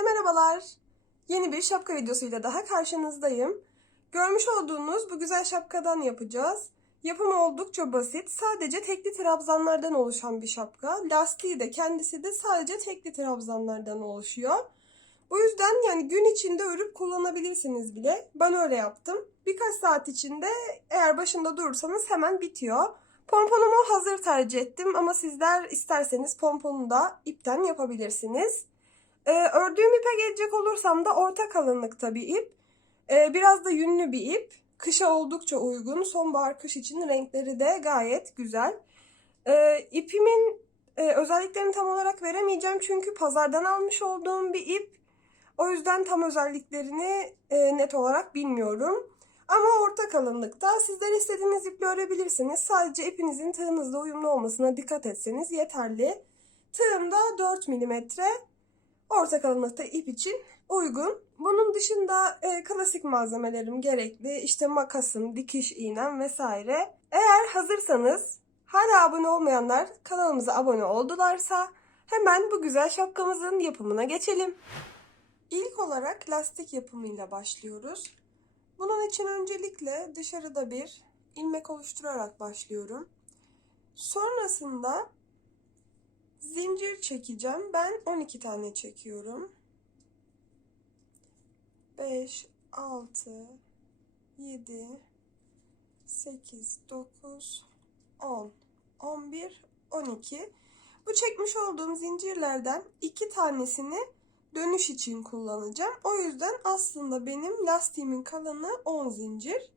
Herkese merhabalar. Yeni bir şapka videosuyla daha karşınızdayım. Görmüş olduğunuz bu güzel şapkadan yapacağız. Yapımı oldukça basit. Sadece tekli trabzanlardan oluşan bir şapka. Lastiği de kendisi de sadece tekli trabzanlardan oluşuyor. Bu yüzden yani gün içinde örüp kullanabilirsiniz bile. Ben öyle yaptım. Birkaç saat içinde eğer başında durursanız hemen bitiyor. Pomponumu hazır tercih ettim ama sizler isterseniz pomponu da ipten yapabilirsiniz. Ee, ördüğüm ipe gelecek olursam da orta kalınlıkta bir ip. Ee, biraz da yünlü bir ip. Kışa oldukça uygun. Sonbahar kış için renkleri de gayet güzel. Ee, ipimin e, özelliklerini tam olarak veremeyeceğim çünkü pazardan almış olduğum bir ip. O yüzden tam özelliklerini e, net olarak bilmiyorum. Ama orta kalınlıkta sizler istediğiniz iple örebilirsiniz. Sadece ipinizin tığınızla uyumlu olmasına dikkat etseniz yeterli. Tığım da 4 mm. Orta kalınlıkta ip için uygun. Bunun dışında e, klasik malzemelerim gerekli. İşte makasım, dikiş iğnem vesaire. Eğer hazırsanız hala abone olmayanlar kanalımıza abone oldularsa hemen bu güzel şapkamızın yapımına geçelim. İlk olarak lastik yapımıyla başlıyoruz. Bunun için öncelikle dışarıda bir ilmek oluşturarak başlıyorum. Sonrasında zincir çekeceğim. Ben 12 tane çekiyorum. 5, 6, 7, 8, 9, 10, 11, 12. Bu çekmiş olduğum zincirlerden iki tanesini dönüş için kullanacağım. O yüzden aslında benim lastiğimin kalınlığı 10 zincir.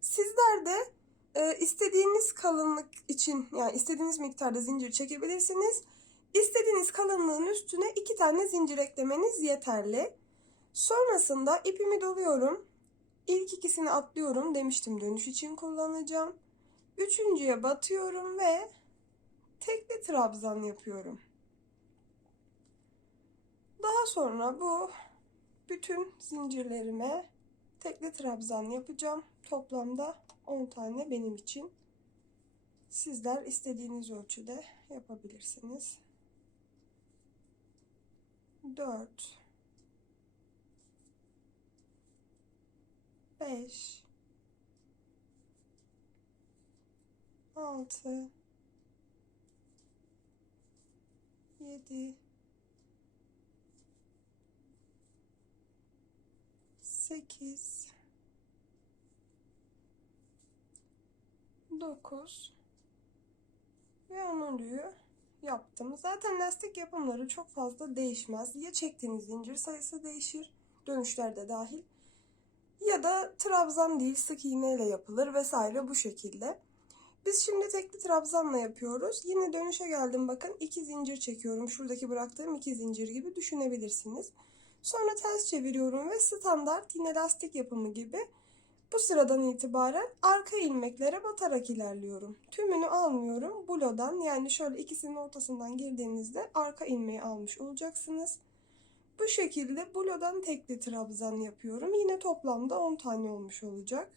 Sizler de e, istediğiniz kalınlık için yani istediğiniz miktarda zincir çekebilirsiniz. İstediğiniz kalınlığın üstüne iki tane zincir eklemeniz yeterli. Sonrasında ipimi doluyorum. İlk ikisini atlıyorum demiştim dönüş için kullanacağım. Üçüncüye batıyorum ve tekli trabzan yapıyorum. Daha sonra bu bütün zincirlerime tekli trabzan yapacağım. Toplamda 10 tane benim için. Sizler istediğiniz ölçüde yapabilirsiniz. 4 5 6 7 8 9 ve 10'luyu yaptım. Zaten lastik yapımları çok fazla değişmez. Ya çektiğiniz zincir sayısı değişir, dönüşler de dahil. Ya da trabzan değil sık iğneyle yapılır vesaire bu şekilde. Biz şimdi tekli trabzanla yapıyoruz. Yine dönüşe geldim bakın. iki zincir çekiyorum. Şuradaki bıraktığım iki zincir gibi düşünebilirsiniz. Sonra ters çeviriyorum ve standart yine lastik yapımı gibi bu sıradan itibaren arka ilmeklere batarak ilerliyorum. Tümünü almıyorum. Bulodan yani şöyle ikisinin ortasından girdiğinizde arka ilmeği almış olacaksınız. Bu şekilde bulodan tekli trabzan yapıyorum. Yine toplamda 10 tane olmuş olacak.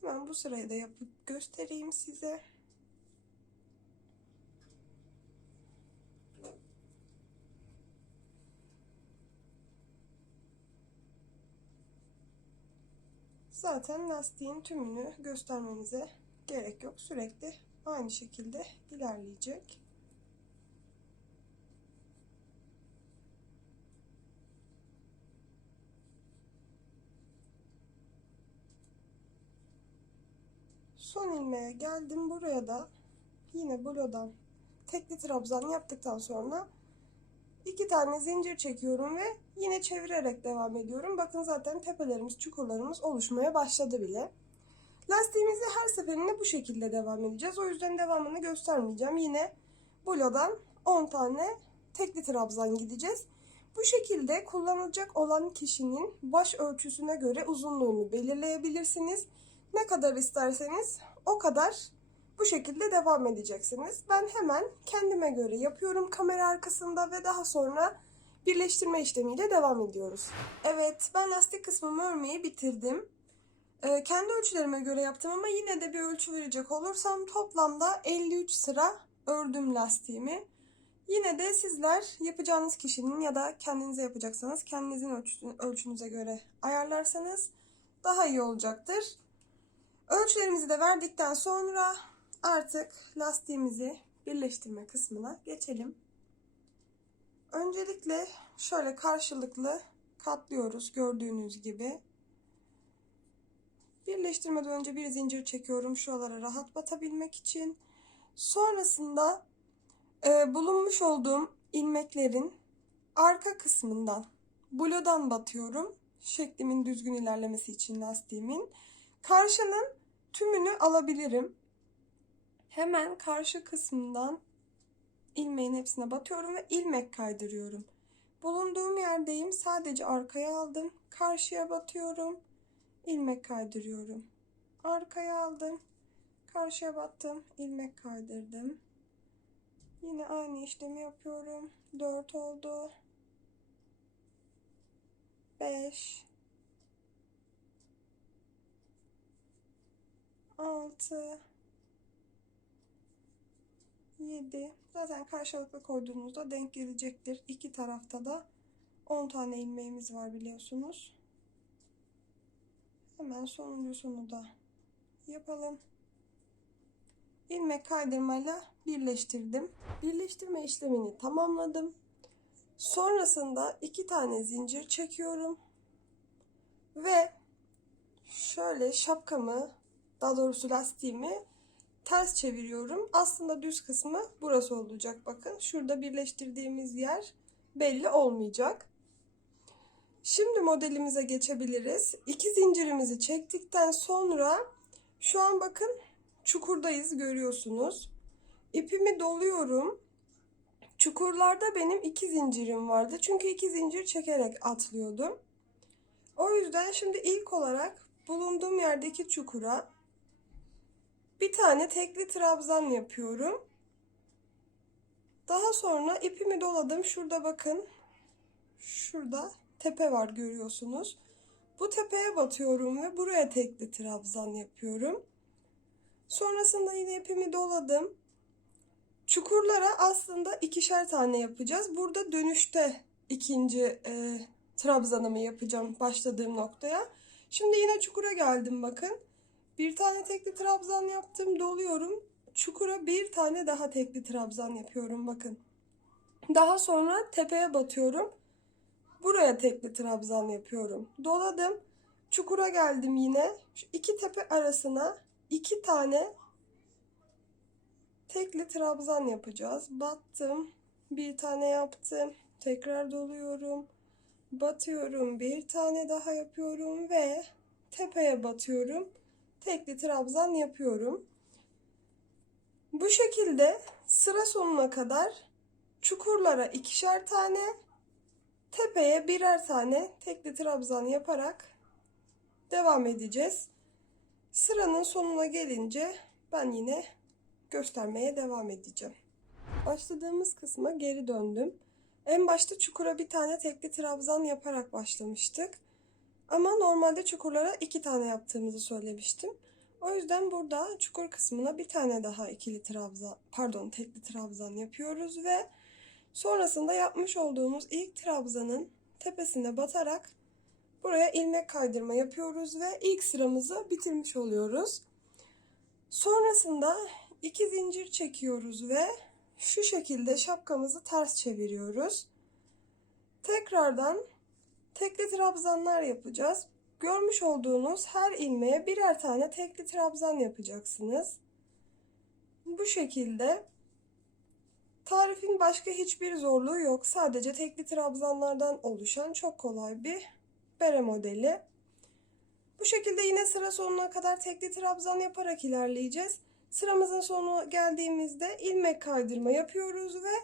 Hemen bu sırayı da yapıp göstereyim size. Zaten lastiğin tümünü göstermenize gerek yok. Sürekli aynı şekilde ilerleyecek. Son ilmeğe geldim. Buraya da yine blodan tekli trabzan yaptıktan sonra iki tane zincir çekiyorum ve yine çevirerek devam ediyorum. Bakın zaten tepelerimiz, çukurlarımız oluşmaya başladı bile. Lastiğimizi her seferinde bu şekilde devam edeceğiz. O yüzden devamını göstermeyeceğim. Yine blodan 10 tane tekli trabzan gideceğiz. Bu şekilde kullanılacak olan kişinin baş ölçüsüne göre uzunluğunu belirleyebilirsiniz. Ne kadar isterseniz o kadar bu şekilde devam edeceksiniz. Ben hemen kendime göre yapıyorum kamera arkasında ve daha sonra birleştirme işlemiyle devam ediyoruz. Evet ben lastik kısmımı örmeyi bitirdim. Ee, kendi ölçülerime göre yaptım ama yine de bir ölçü verecek olursam toplamda 53 sıra ördüm lastiğimi. Yine de sizler yapacağınız kişinin ya da kendinize yapacaksanız kendinizin ölçüsü- ölçünüze göre ayarlarsanız daha iyi olacaktır. Ölçülerimizi de verdikten sonra artık lastiğimizi birleştirme kısmına geçelim. Öncelikle şöyle karşılıklı katlıyoruz gördüğünüz gibi. Birleştirmeden önce bir zincir çekiyorum şuralara rahat batabilmek için. Sonrasında e, bulunmuş olduğum ilmeklerin arka kısmından blodan batıyorum. Şeklimin düzgün ilerlemesi için lastiğimin. Karşının tümünü alabilirim. Hemen karşı kısmından ilmeğin hepsine batıyorum ve ilmek kaydırıyorum. Bulunduğum yerdeyim. Sadece arkaya aldım. Karşıya batıyorum. ilmek kaydırıyorum. Arkaya aldım. Karşıya battım. ilmek kaydırdım. Yine aynı işlemi yapıyorum. 4 oldu. 5 6 7 Zaten karşılıklı koyduğunuzda denk gelecektir. İki tarafta da 10 tane ilmeğimiz var biliyorsunuz. Hemen sonuncusunu da yapalım. İlmek kaydırmayla birleştirdim. Birleştirme işlemini tamamladım. Sonrasında iki tane zincir çekiyorum. Ve şöyle şapkamı, daha doğrusu lastiğimi ters çeviriyorum. Aslında düz kısmı burası olacak. Bakın şurada birleştirdiğimiz yer belli olmayacak. Şimdi modelimize geçebiliriz. İki zincirimizi çektikten sonra şu an bakın çukurdayız görüyorsunuz. İpimi doluyorum. Çukurlarda benim iki zincirim vardı. Çünkü iki zincir çekerek atlıyordum. O yüzden şimdi ilk olarak bulunduğum yerdeki çukura bir tane tekli trabzan yapıyorum. Daha sonra ipimi doladım. Şurada bakın. Şurada tepe var görüyorsunuz. Bu tepeye batıyorum ve buraya tekli trabzan yapıyorum. Sonrasında yine ipimi doladım. Çukurlara aslında ikişer tane yapacağız. Burada dönüşte ikinci e, trabzanımı yapacağım başladığım noktaya. Şimdi yine çukura geldim bakın. Bir tane tekli trabzan yaptım, doluyorum. Çukura bir tane daha tekli trabzan yapıyorum bakın. Daha sonra tepeye batıyorum. Buraya tekli trabzan yapıyorum. Doladım. Çukura geldim yine. Şu iki tepe arasına iki tane tekli trabzan yapacağız. Battım. Bir tane yaptım. Tekrar doluyorum. Batıyorum. Bir tane daha yapıyorum ve tepeye batıyorum. Tekli trabzan yapıyorum. Bu şekilde sıra sonuna kadar çukurlara ikişer tane, tepeye birer tane tekli trabzan yaparak devam edeceğiz. Sıranın sonuna gelince ben yine göstermeye devam edeceğim. Başladığımız kısma geri döndüm. En başta çukura bir tane tekli trabzan yaparak başlamıştık. Ama normalde çukurlara iki tane yaptığımızı söylemiştim. O yüzden burada çukur kısmına bir tane daha ikili trabzan, pardon tekli trabzan yapıyoruz ve sonrasında yapmış olduğumuz ilk trabzanın tepesine batarak buraya ilmek kaydırma yapıyoruz ve ilk sıramızı bitirmiş oluyoruz. Sonrasında iki zincir çekiyoruz ve şu şekilde şapkamızı ters çeviriyoruz. Tekrardan tekli trabzanlar yapacağız. Görmüş olduğunuz her ilmeğe birer tane tekli trabzan yapacaksınız. Bu şekilde tarifin başka hiçbir zorluğu yok. Sadece tekli trabzanlardan oluşan çok kolay bir bere modeli. Bu şekilde yine sıra sonuna kadar tekli trabzan yaparak ilerleyeceğiz. Sıramızın sonu geldiğimizde ilmek kaydırma yapıyoruz ve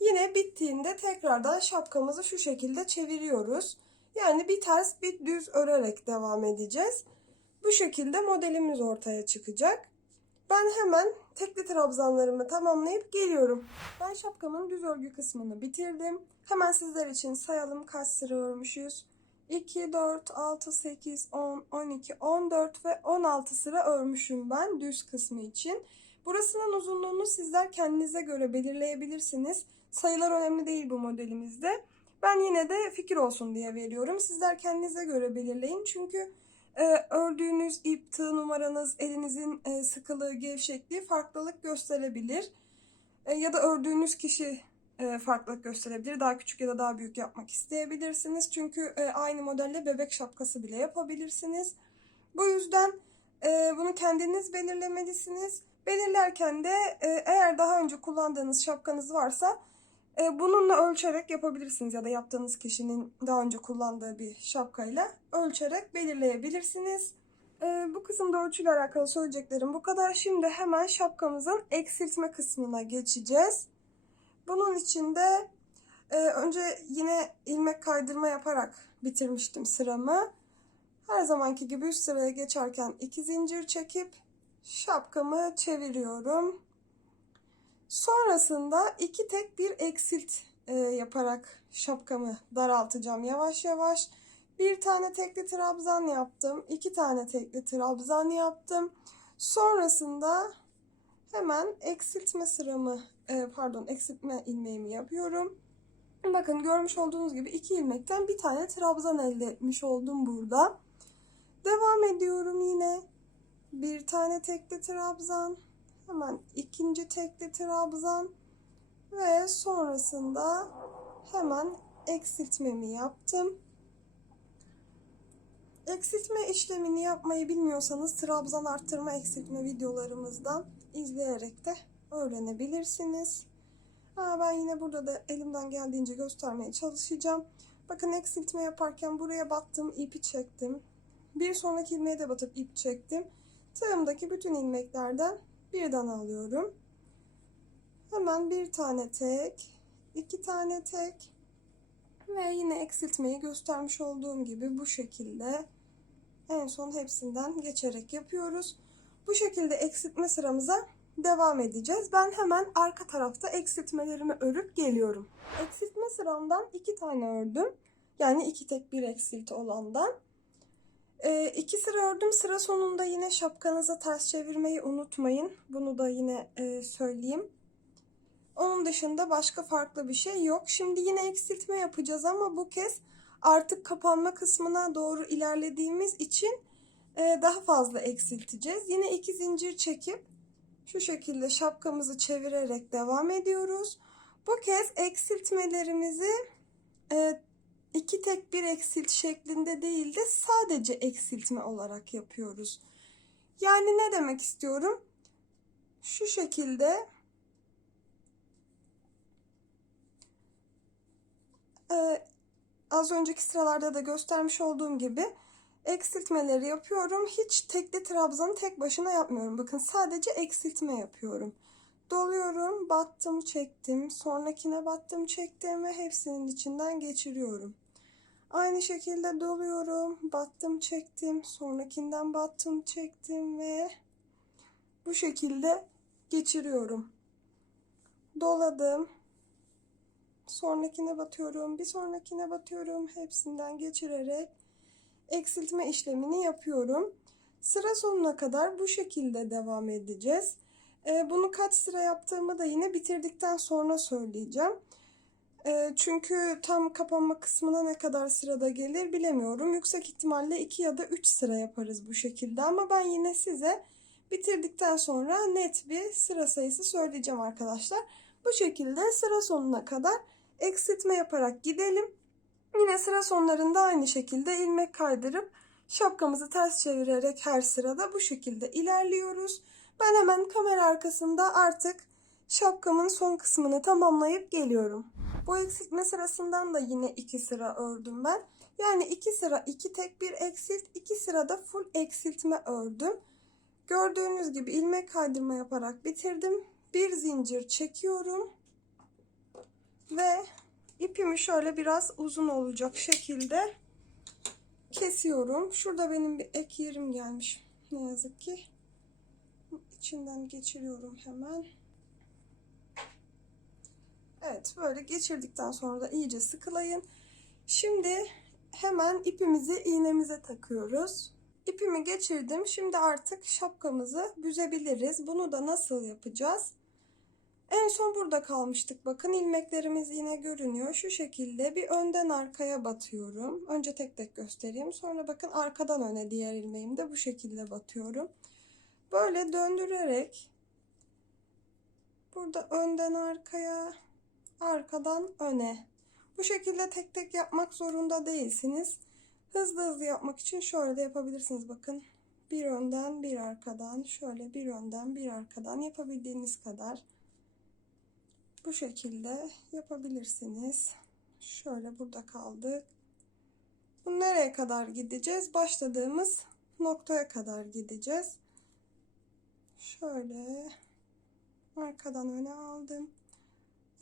yine bittiğinde tekrardan şapkamızı şu şekilde çeviriyoruz. Yani bir ters bir düz örerek devam edeceğiz. Bu şekilde modelimiz ortaya çıkacak. Ben hemen tekli trabzanlarımı tamamlayıp geliyorum. Ben şapkamın düz örgü kısmını bitirdim. Hemen sizler için sayalım kaç sıra örmüşüz. 2, 4, 6, 8, 10, 12, 14 ve 16 sıra örmüşüm ben düz kısmı için. Burasının uzunluğunu sizler kendinize göre belirleyebilirsiniz. Sayılar önemli değil bu modelimizde. Ben yine de fikir olsun diye veriyorum. Sizler kendinize göre belirleyin. Çünkü e, ördüğünüz ip, tığ numaranız, elinizin e, sıkılığı, gevşekliği farklılık gösterebilir. E, ya da ördüğünüz kişi e, farklılık gösterebilir. Daha küçük ya da daha büyük yapmak isteyebilirsiniz. Çünkü e, aynı modelle bebek şapkası bile yapabilirsiniz. Bu yüzden e, bunu kendiniz belirlemelisiniz. Belirlerken de e, eğer daha önce kullandığınız şapkanız varsa e, bununla ölçerek yapabilirsiniz ya da yaptığınız kişinin daha önce kullandığı bir şapkayla ölçerek belirleyebilirsiniz. E, bu kısımda ölçüyle alakalı söyleyeceklerim bu kadar. Şimdi hemen şapkamızın eksiltme kısmına geçeceğiz. Bunun için de e, önce yine ilmek kaydırma yaparak bitirmiştim sıramı. Her zamanki gibi üst sıraya geçerken iki zincir çekip şapkamı çeviriyorum. Sonrasında iki tek bir eksilt e, yaparak şapkamı daraltacağım yavaş yavaş. Bir tane tekli trabzan yaptım. iki tane tekli trabzan yaptım. Sonrasında hemen eksiltme sıramı e, pardon eksiltme ilmeğimi yapıyorum. Bakın görmüş olduğunuz gibi iki ilmekten bir tane trabzan elde etmiş oldum burada. Devam ediyorum yine. Bir tane tekli trabzan. Hemen ikinci tekli trabzan. Ve sonrasında hemen eksiltmemi yaptım. Eksiltme işlemini yapmayı bilmiyorsanız trabzan arttırma eksiltme videolarımızdan izleyerek de öğrenebilirsiniz. Ha, ben yine burada da elimden geldiğince göstermeye çalışacağım. Bakın eksiltme yaparken buraya battım, ipi çektim. Bir sonraki ilmeğe de batıp ip çektim. Tığımdaki bütün ilmeklerden birden alıyorum. Hemen bir tane tek, iki tane tek ve yine eksiltmeyi göstermiş olduğum gibi bu şekilde en son hepsinden geçerek yapıyoruz. Bu şekilde eksiltme sıramıza devam edeceğiz. Ben hemen arka tarafta eksiltmelerimi örüp geliyorum. Eksiltme sıramdan iki tane ördüm. Yani iki tek bir eksilti olandan. E, iki sıra ördüm. Sıra sonunda yine şapkanızı ters çevirmeyi unutmayın. Bunu da yine e, söyleyeyim. Onun dışında başka farklı bir şey yok. Şimdi yine eksiltme yapacağız ama bu kez artık kapanma kısmına doğru ilerlediğimiz için e, daha fazla eksilteceğiz. Yine iki zincir çekip şu şekilde şapkamızı çevirerek devam ediyoruz. Bu kez eksiltmelerimizi e, iki tek bir eksilt şeklinde değil de sadece eksiltme olarak yapıyoruz. Yani ne demek istiyorum? Şu şekilde e, az önceki sıralarda da göstermiş olduğum gibi eksiltmeleri yapıyorum. Hiç tekli trabzanı tek başına yapmıyorum. Bakın sadece eksiltme yapıyorum. Doluyorum, battım, çektim. Sonrakine battım, çektim ve hepsinin içinden geçiriyorum. Aynı şekilde doluyorum, battım, çektim. Sonrakinden battım, çektim ve bu şekilde geçiriyorum. Doladım. Sonrakine batıyorum, bir sonrakine batıyorum. Hepsinden geçirerek eksiltme işlemini yapıyorum. Sıra sonuna kadar bu şekilde devam edeceğiz. Ee, bunu kaç sıra yaptığımı da yine bitirdikten sonra söyleyeceğim. Ee, çünkü tam kapanma kısmına ne kadar sırada gelir bilemiyorum. Yüksek ihtimalle 2 ya da 3 sıra yaparız bu şekilde ama ben yine size bitirdikten sonra net bir sıra sayısı söyleyeceğim arkadaşlar. Bu şekilde sıra sonuna kadar eksiltme yaparak gidelim. Yine sıra sonlarında aynı şekilde ilmek kaydırıp şapkamızı ters çevirerek her sırada bu şekilde ilerliyoruz. Ben hemen kamera arkasında artık şapkamın son kısmını tamamlayıp geliyorum. Bu eksiltme sırasından da yine iki sıra ördüm ben. Yani iki sıra iki tek bir eksilt, iki sırada full eksiltme ördüm. Gördüğünüz gibi ilmek kaydırma yaparak bitirdim. Bir zincir çekiyorum. Ve ipimi şöyle biraz uzun olacak şekilde kesiyorum. Şurada benim bir ek yerim gelmiş. Ne yazık ki. İçinden geçiriyorum hemen. Evet böyle geçirdikten sonra da iyice sıkılayın. Şimdi hemen ipimizi iğnemize takıyoruz. İpimi geçirdim. Şimdi artık şapkamızı büzebiliriz. Bunu da nasıl yapacağız? En son burada kalmıştık. Bakın ilmeklerimiz yine görünüyor. Şu şekilde bir önden arkaya batıyorum. Önce tek tek göstereyim. Sonra bakın arkadan öne diğer ilmeğimi de bu şekilde batıyorum. Böyle döndürerek burada önden arkaya, arkadan öne. Bu şekilde tek tek yapmak zorunda değilsiniz. Hızlı hızlı yapmak için şöyle de yapabilirsiniz. Bakın bir önden bir arkadan şöyle bir önden bir arkadan yapabildiğiniz kadar bu şekilde yapabilirsiniz. Şöyle burada kaldık. Bu nereye kadar gideceğiz? Başladığımız noktaya kadar gideceğiz. Şöyle arkadan öne aldım.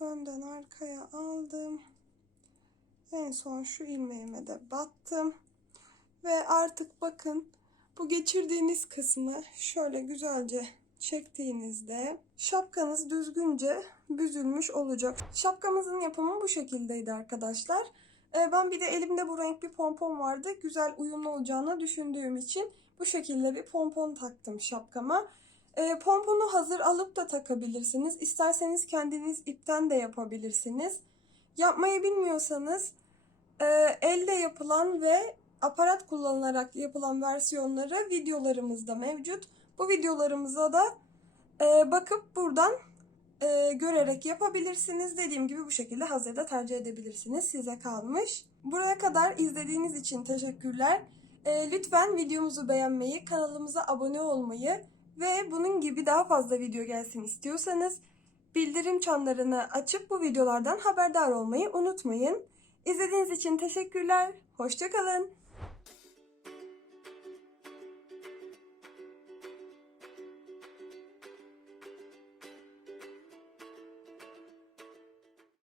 Önden arkaya aldım. En son şu ilmeğime de battım. Ve artık bakın bu geçirdiğiniz kısmı şöyle güzelce çektiğinizde şapkanız düzgünce büzülmüş olacak. Şapkamızın yapımı bu şekildeydi arkadaşlar. Ee, ben bir de elimde bu renk bir pompon vardı. Güzel uyumlu olacağını düşündüğüm için bu şekilde bir pompon taktım şapkama. Ee, pomponu hazır alıp da takabilirsiniz. İsterseniz kendiniz ipten de yapabilirsiniz. Yapmayı bilmiyorsanız e, elde yapılan ve aparat kullanılarak yapılan versiyonları videolarımızda mevcut. Bu videolarımıza da e, bakıp buradan e, görerek yapabilirsiniz. Dediğim gibi bu şekilde hazırda tercih edebilirsiniz. Size kalmış. Buraya kadar izlediğiniz için teşekkürler. E, lütfen videomuzu beğenmeyi, kanalımıza abone olmayı ve bunun gibi daha fazla video gelsin istiyorsanız bildirim çanlarını açıp bu videolardan haberdar olmayı unutmayın. İzlediğiniz için teşekkürler. Hoşçakalın.